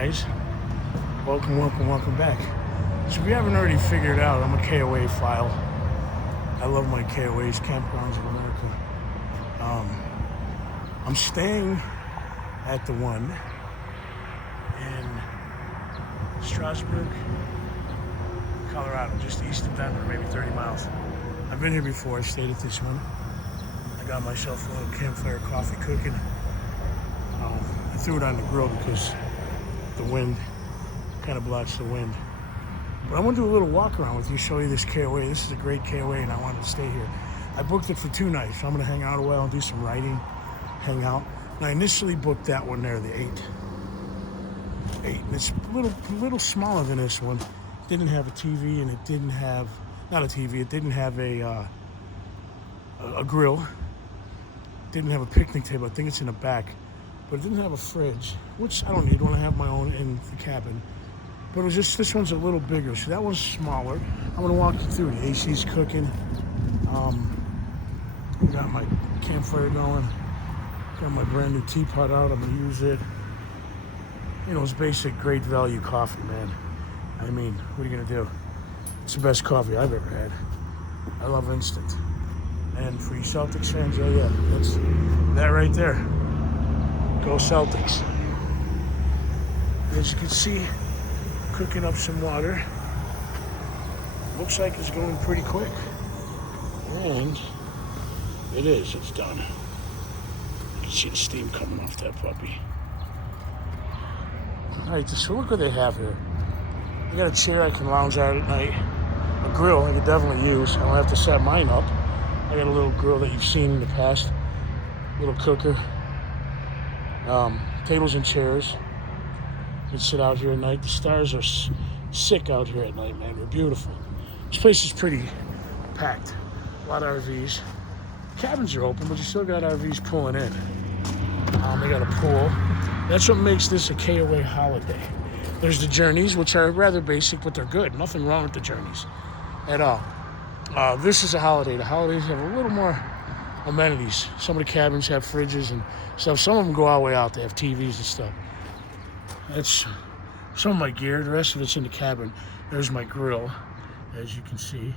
Guys, welcome back. So if you haven't already figured out, I'm a KOA file. I love my KOAs, Campgrounds of America. I'm staying at the one in Strasburg, Colorado, just east of Denver, maybe 30 miles. I've been here before. I stayed at this one. I got myself a little campfire coffee cooking. I threw it on the grill because the wind kind of blocks the wind. But I want to do a little walk around with you, show you this KOA. This is a great KOA, and I wanted to stay here. I booked it for 2 nights, so I'm going to hang out a while and do some writing, hang out. And I initially booked that one there, the 8. And it's a little smaller than this one. It didn't have a TV, and it didn't have, not a TV, it didn't have a grill. It didn't have a picnic table. I think it's in the back. But it didn't have a fridge, which I don't need when I have my own in the cabin. But it was just, this one's a little bigger, so that one's smaller. I'm gonna walk you through. The AC's cooking. Got my campfire going. Got my brand new teapot out. I'm gonna use it. You know, it's basic, great value coffee, man. I mean, what are you gonna do? It's the best coffee I've ever had. I love instant. And for you Celtics fans, oh yeah, that's that right there. Go Celtics. As you can see, cooking up some water. Looks like it's going pretty quick. And it is, it's done. You can see the steam coming off that puppy. Alright, so look what they have here. I got a chair I can lounge out at night. A grill I could definitely use. I don't have to set mine up. I got a little grill that you've seen in the past. Little cooker. Tables and chairs. You can sit out here at night. The stars are sick out here at night, man. They're beautiful. This place is pretty packed. A lot of RVs. Cabins are open, but you still got RVs pulling in. They got a pool. That's what makes this a KOA holiday. There's the journeys, which are rather basic, but they're good. Nothing wrong with the journeys at all. This is a holiday. The holidays have a little more amenities. Some of the cabins have fridges and stuff. Some of them go all the way out. They have TVs and stuff. That's some of my gear. The rest of it's in the cabin. There's my grill, as you can see.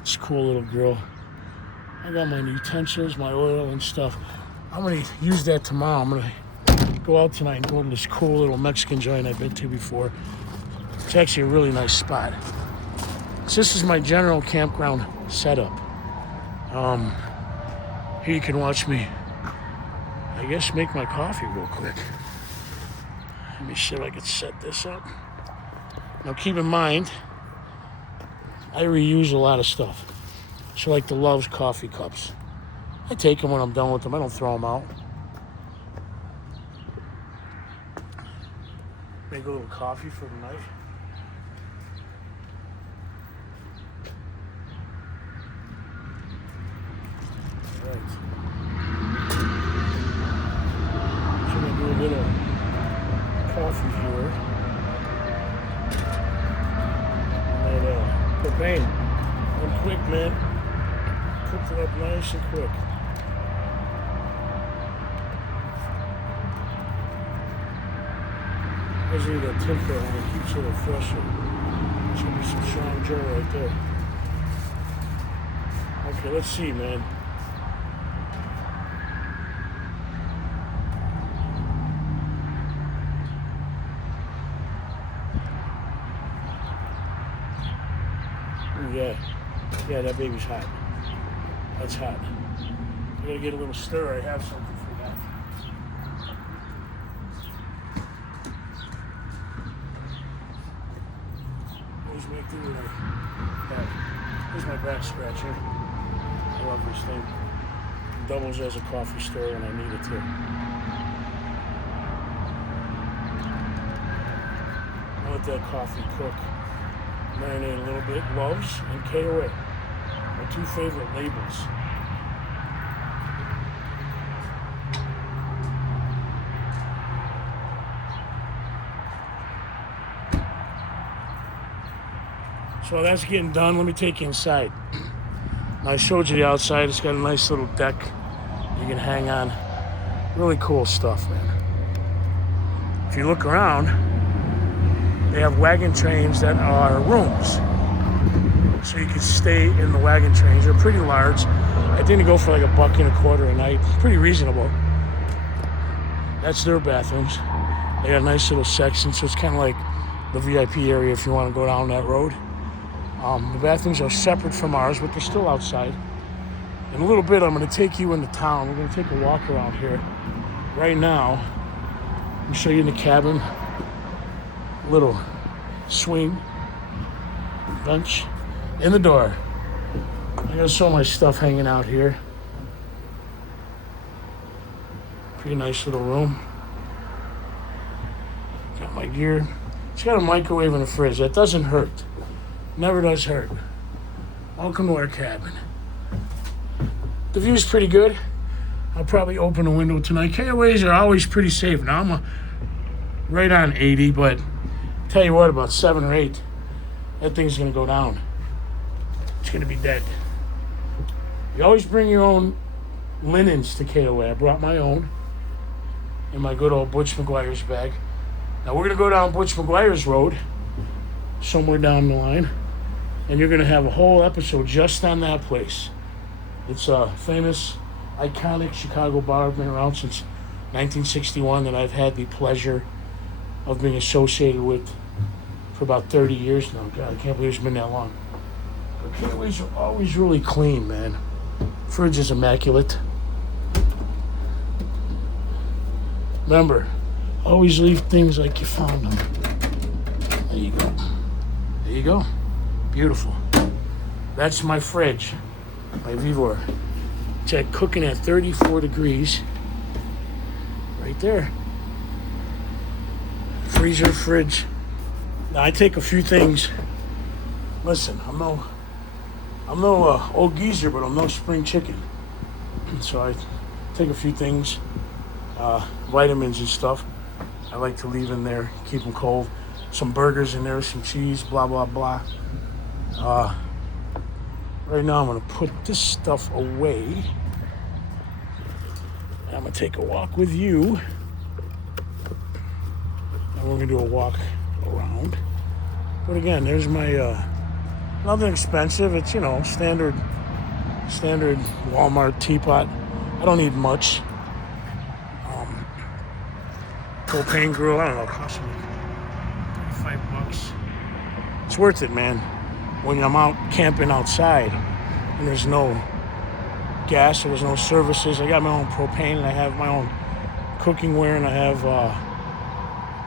It's a cool little grill. I got my utensils, my oil and stuff. I'm going to use that tomorrow. I'm going to go out tonight and go to this cool little Mexican joint I've been to before. It's actually a really nice spot. So this is my general campground setup. Here you can watch me, I guess, make my coffee real quick. Let me see if I can set this up. Now keep in mind, I reuse a lot of stuff. So like the Love's coffee cups. I take them when I'm done with them. I don't throw them out. Make a little coffee for the night. Right. So I'm gonna do a little coffee here. And propane. I'm quick, man. Cooked it up nice and quick. Usually that tinker on it keeps it a little fresher. There's gonna be some strong Joe right there. Okay, let's see, man. Yeah, that baby's hot. That's hot. I gotta get a little stir. I have something for that. Always make do what I have. Here's my back scratcher. I love this thing. It doubles as a coffee stir when I need it to. I'll let that coffee cook. Marinate a little bit. Love's and KOA, my 2 favorite labels. So while that's getting done, let me take you inside. Now, I showed you the outside. It's got a nice little deck you can hang on. Really cool stuff, man. if you look around, they have wagon trains that are rooms. So you can stay in the wagon trains. They're pretty large. I think they go for like $1.25 a night. Pretty reasonable. That's their bathrooms. They got a nice little section, so it's kind of like the VIP area if you want to go down that road. The bathrooms are separate from ours, but they're still outside. In a little bit, I'm going to take you into town. We're going to take a walk around here. Right now, I'll show you in the cabin. Little swing, bench, in the door. I got some of my stuff hanging out here. Pretty nice little room. Got my gear. It's got a microwave and a fridge. That doesn't hurt. Never does hurt. Welcome to our cabin. The view's pretty good. I'll probably open a window tonight. KOAs are always pretty safe. Now I'm right on 80, but tell you what, about 7 or 8, that thing's gonna go down. It's gonna be dead. You always bring your own linens to KOA. I brought my own in my good old Butch McGuire's bag. Now we're gonna go down Butch McGuire's road somewhere down the line, and you're gonna have a whole episode just on that place. It's a famous, iconic Chicago bar. Been around since 1961 that I've had the pleasure of being associated with for about 30 years now. God, I can't believe it's been that long. But KOAs are always really clean, man. Fridge is immaculate. Remember, always leave things like you found them. There you go. There you go. Beautiful. That's my fridge, my Vivor. It's at cooking at 34 degrees. Right there. Freezer, fridge. Now I take a few things. Listen, I'm no old geezer, but I'm no spring chicken. So I take a few things, vitamins and stuff. I like to leave in there, keep them cold. Some burgers in there, some cheese, blah, blah, blah. Right now I'm gonna put this stuff away. I'm gonna take a walk with you. And we're gonna do a walk around. But again, there's my, nothing expensive. It's, standard Walmart teapot. I don't need much. Propane grill, I don't know, it costs me $35. It's worth it, man. When I'm out camping outside and there's no gas, there's no services. I got my own propane and I have my own cooking ware and I have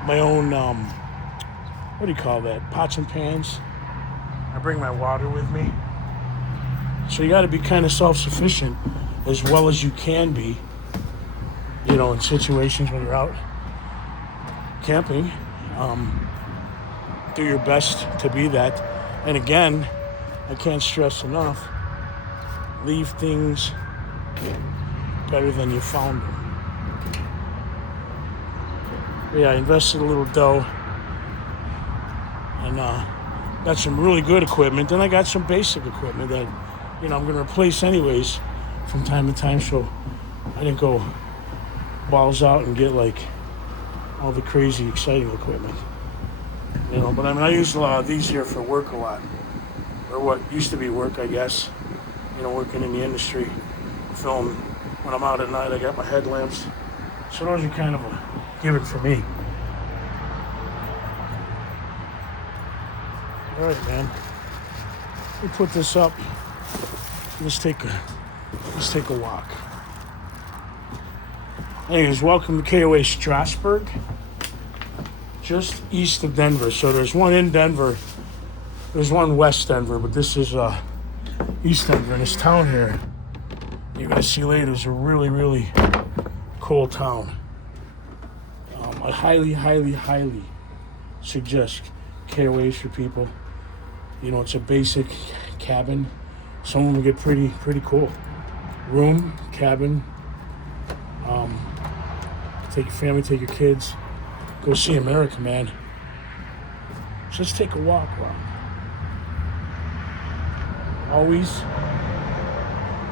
my own, what do you call that? Pots and pans. I bring my water with me. So you got to be kind of self-sufficient as well as you can be, in situations when you're out camping. Do your best to be that. And again, I can't stress enough, leave things better than you found them. But yeah, I invested a little dough and got some really good equipment. Then I got some basic equipment that, I'm going to replace anyways from time to time. So I didn't go balls out and get like all the crazy exciting equipment. But I use a lot of these here for work a lot. Or what used to be work, I guess. Working in the industry. Film when I'm out at night, I got my headlamps. So those are kind of a given for me. All right, man. Let me put this up. Let's take a walk. Anyways, welcome to KOA Strasburg, just east of Denver. So there's one in Denver, there's one West Denver, but this is East Denver. And this town here, you're gonna see later, is a really, really cool town. I highly, highly, highly suggest KOAs for people. It's a basic cabin. Some of them get pretty cool. Room, cabin. Take your family, take your kids. Go see America, man. Just take a walk around. Always,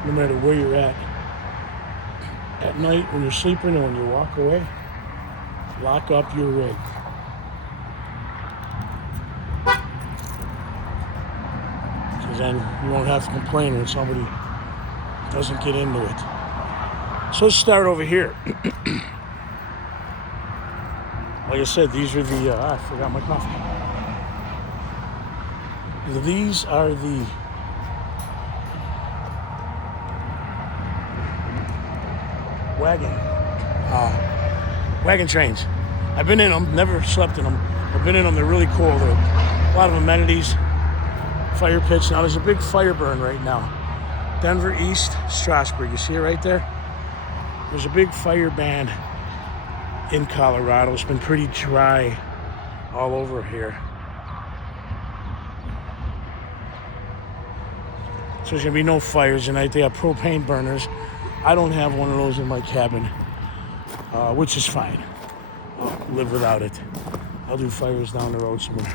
no matter where you're at night when you're sleeping or when you walk away, Lock up your rig. Because then you won't have to complain when somebody doesn't get into it. So let's start over here. Like I said, these are the, I forgot my coffee. These are the wagon trains. I've been in them, never slept in them. I've been in them, they're really cool. They're a lot of amenities, fire pits. Now there's a big fire burn right now. Denver East Strasburg, you see it right there? There's a big fire ban in Colorado. It's been pretty dry all over here. So there's gonna be no fires tonight. They have propane burners. I don't have one of those in my cabin, which is fine. I'll live without it. I'll do fires down the road somewhere.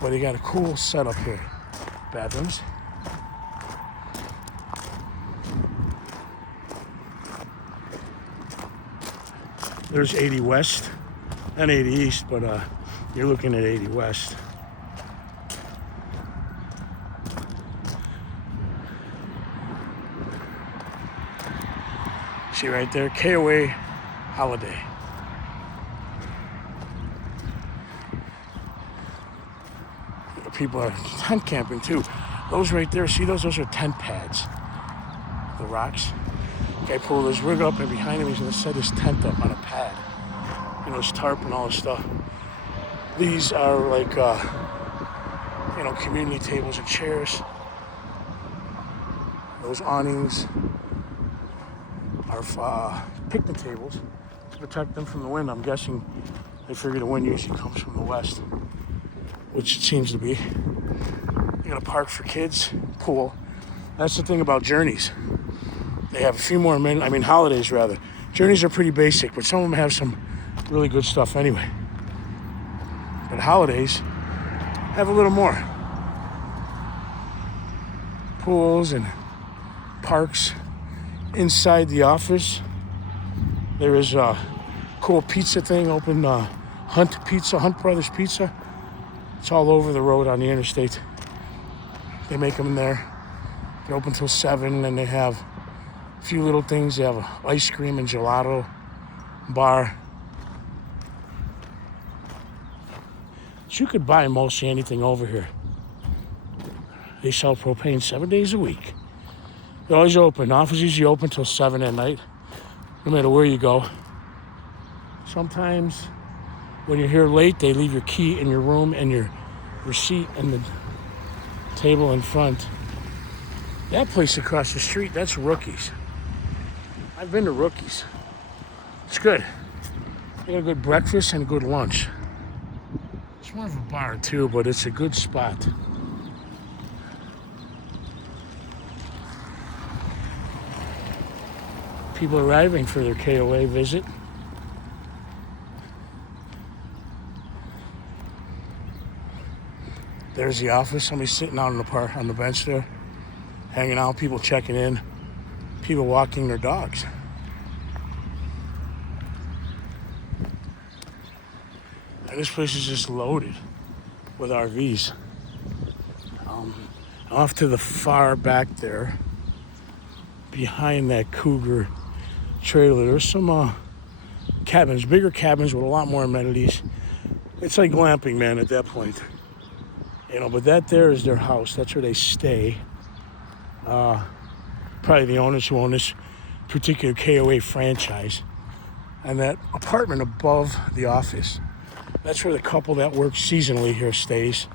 But they got a cool setup here. Bathrooms. There's 80 West and 80 East, but you're looking at 80 West. See right there, KOA Holiday. People are tent camping too. Those right there, see those? Those are tent pads. The rocks. Guy pulled his rig up, and behind him he's gonna set his tent up on a pad. You know, his tarp and all this stuff. These are like, community tables and chairs. Those awnings are picnic tables to protect them from the wind. I'm guessing they figure the wind usually comes from the west, which it seems to be. You got a park for kids, pool. That's the thing about Journeys. They have a few more holidays rather. Journeys are pretty basic, but some of them have some really good stuff anyway. But holidays have a little more. Pools and parks. Inside the office, there is a cool pizza thing open, Hunt Brothers Pizza. It's all over the road on the interstate. They make them there. They're open till 7, and they have a few little things. They have ice cream and gelato bar. So you could buy mostly anything over here. They sell propane 7 days a week. They're always open. Office is usually open till 7 at night, no matter where you go. Sometimes when you're here late, they leave your key in your room and your receipt in the table in front. That place across the street, that's Rookies. I've been to Rookies. It's good. They got a good breakfast and a good lunch. It's more of a bar too, but it's a good spot. People arriving for their KOA visit. There's the office. Somebody's sitting out on the bench there, hanging out. People checking in. People walking their dogs. And this place is just loaded with RVs. Off to the far back there, behind that Cougar trailer, there's some cabins, bigger cabins with a lot more amenities. It's like glamping, man, at that point. But that there is their house. That's where they stay. Probably the owners who own this particular KOA franchise. And that apartment above the office, that's where the couple that works seasonally here stays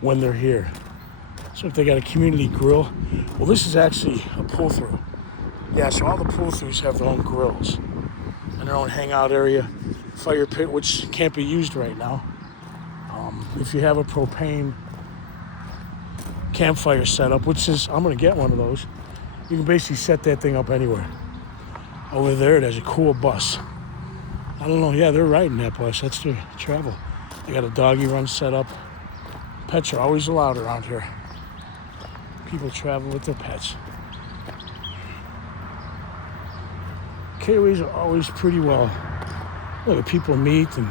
when they're here. So if they got a community grill, well, this is actually a pull-through. Yeah, so all the pull-throughs have their own grills and their own hangout area, fire pit, which can't be used right now. If you have a propane campfire setup, which is, I'm going to get one of those, you can basically set that thing up anywhere. Over there, there's a cool bus. I don't know, yeah, they're riding that bus. That's their travel. They got a doggy run set up. Pets are always allowed around here. People travel with their pets. KOAs are always pretty well where the people meet and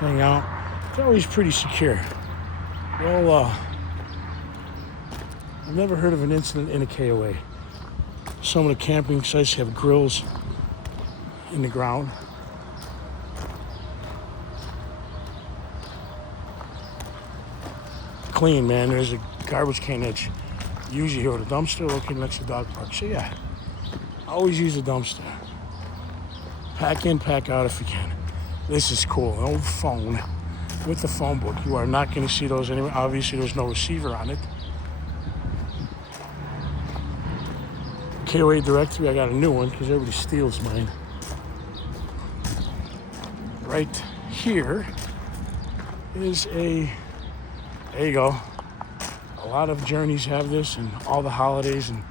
hang out. It's always pretty secure. Well, I've never heard of an incident in a KOA. Some of the camping sites have grills in the ground. Clean, man. There's a garbage can that's usually here at a dumpster located next to the dog park. So yeah, always use a dumpster. Pack in, pack out if you can. This is cool. An old phone with the phone book. You are not going to see those anywhere. Obviously, there's no receiver on it. KOA directory, I got a new one because everybody steals mine. Right here is there you go. A lot of journeys have this, and all the holidays and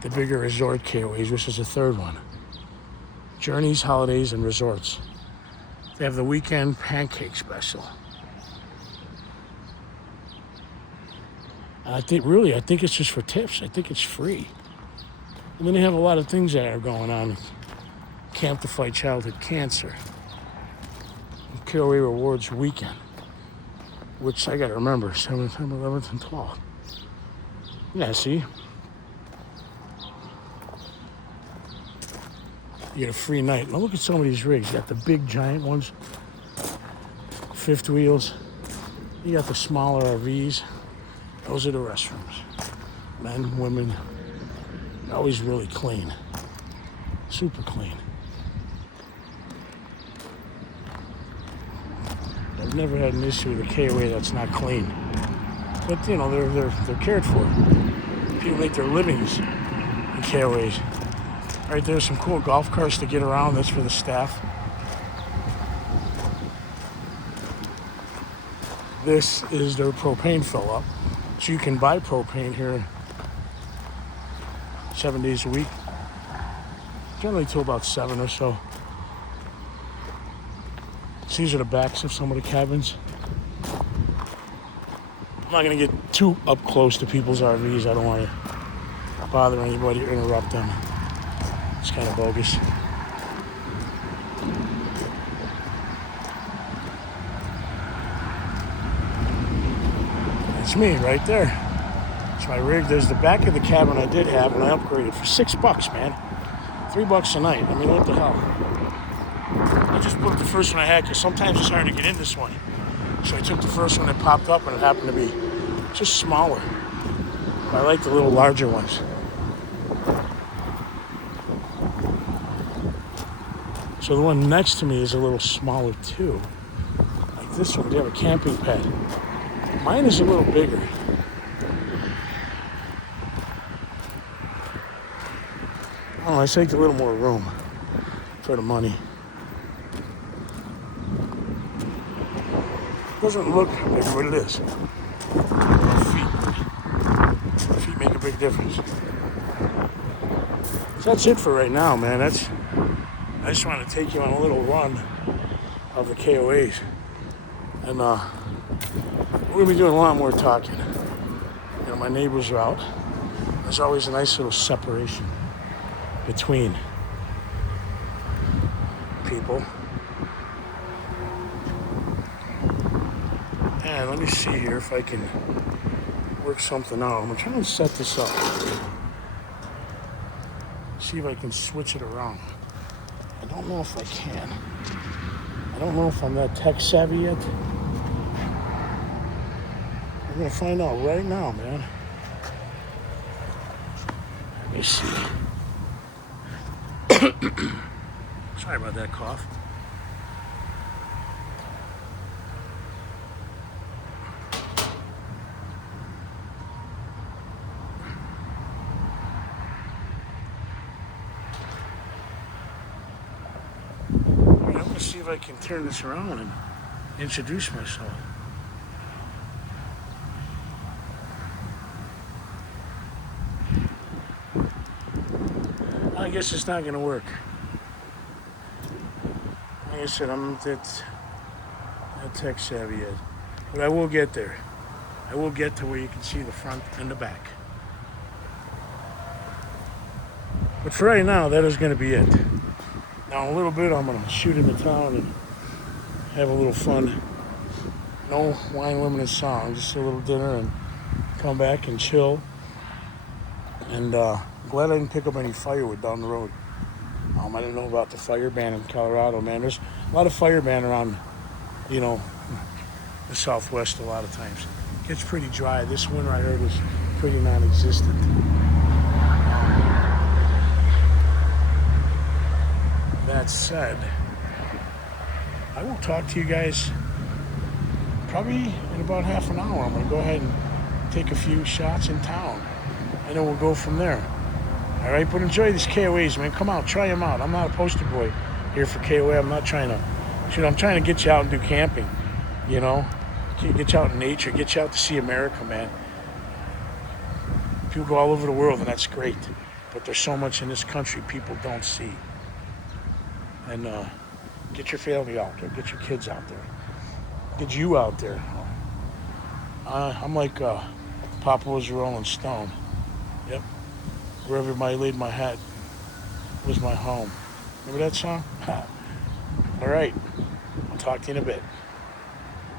the bigger resort KOAs, which is the third one. Journeys, holidays, and resorts. They have the weekend pancake special. I think it's just for tips. I think it's free. And then they have a lot of things that are going on. Camp to Fight Childhood Cancer. KOA Rewards Weekend, which I gotta remember, 7th, 11th, and 12th. Yeah, see? You get a free night. Now look at some of these rigs. You got the big giant ones, fifth wheels. You got the smaller RVs. Those are the restrooms. Men, women, always really clean. Super clean. I've never had an issue with a KOA that's not clean. But you know, they're cared for. People make their livings in KOAs. Right there's some cool golf carts to get around. That's for the staff. This is their propane fill up. So you can buy propane here 7 days a week. Generally till about 7 or so. So these are the backs of some of the cabins. I'm not gonna get too up close to people's RVs. I don't want to bother anybody or interrupt them. It's kind of bogus. It's me right there. It's my rig. There's the back of the cabin I did have when I upgraded for $6, man. $3 a night. I mean, what the hell? I just put the first one I had because sometimes it's hard to get in this one. So I took the first one that popped up and it happened to be just smaller. I like the little larger ones. So the one next to me is a little smaller too. Like this one, they have a camping pad. Mine is a little bigger. Oh, I take a little more room for the money. Doesn't look like what it is. Feet make a big difference. So that's it for right now, man. I just want to take you on a little run of the KOAs. And we're going to be doing a lot more talking. You know, my neighbors are out. There's always a nice little separation between people. And let me see here if I can work something out. I'm trying to set this up. See if I can switch it around. I don't know if I can. I don't know if I'm that tech savvy yet. We're gonna find out right now, man. Let me see. Sorry about that cough. I'm gonna see if I can turn this around and introduce myself. I guess it's not gonna work. Like I said, I'm not that tech savvy yet. But I will get there. I will get to where you can see the front and the back. But for right now, that is gonna be it. Now in a little bit, I'm gonna shoot into town and have a little fun. No wine limited song, just a little dinner and come back and chill. And glad I didn't pick up any firewood down the road. I didn't know about the fire ban in Colorado, man. There's a lot of fire ban around, you know, the Southwest a lot of times. It gets pretty dry. This winter I heard was pretty non-existent. That said, I will talk to you guys probably in about half an hour. I'm going to go ahead and take a few shots in town, and then we'll go from there. All right, but enjoy these KOAs, man. Come out, try them out. I'm not a poster boy here for KOA. I'm not trying to, I'm trying to get you out and do camping, you know? Get you out in nature, get you out to see America, man. People go all over the world, and that's great. But there's so much in this country people don't see. And get your family out there, get your kids out there, get you out there. I'm like Papa was a Rolling Stone. Yep. Wherever I laid my hat was my home. Remember that song? All right. I'll talk to you in a bit.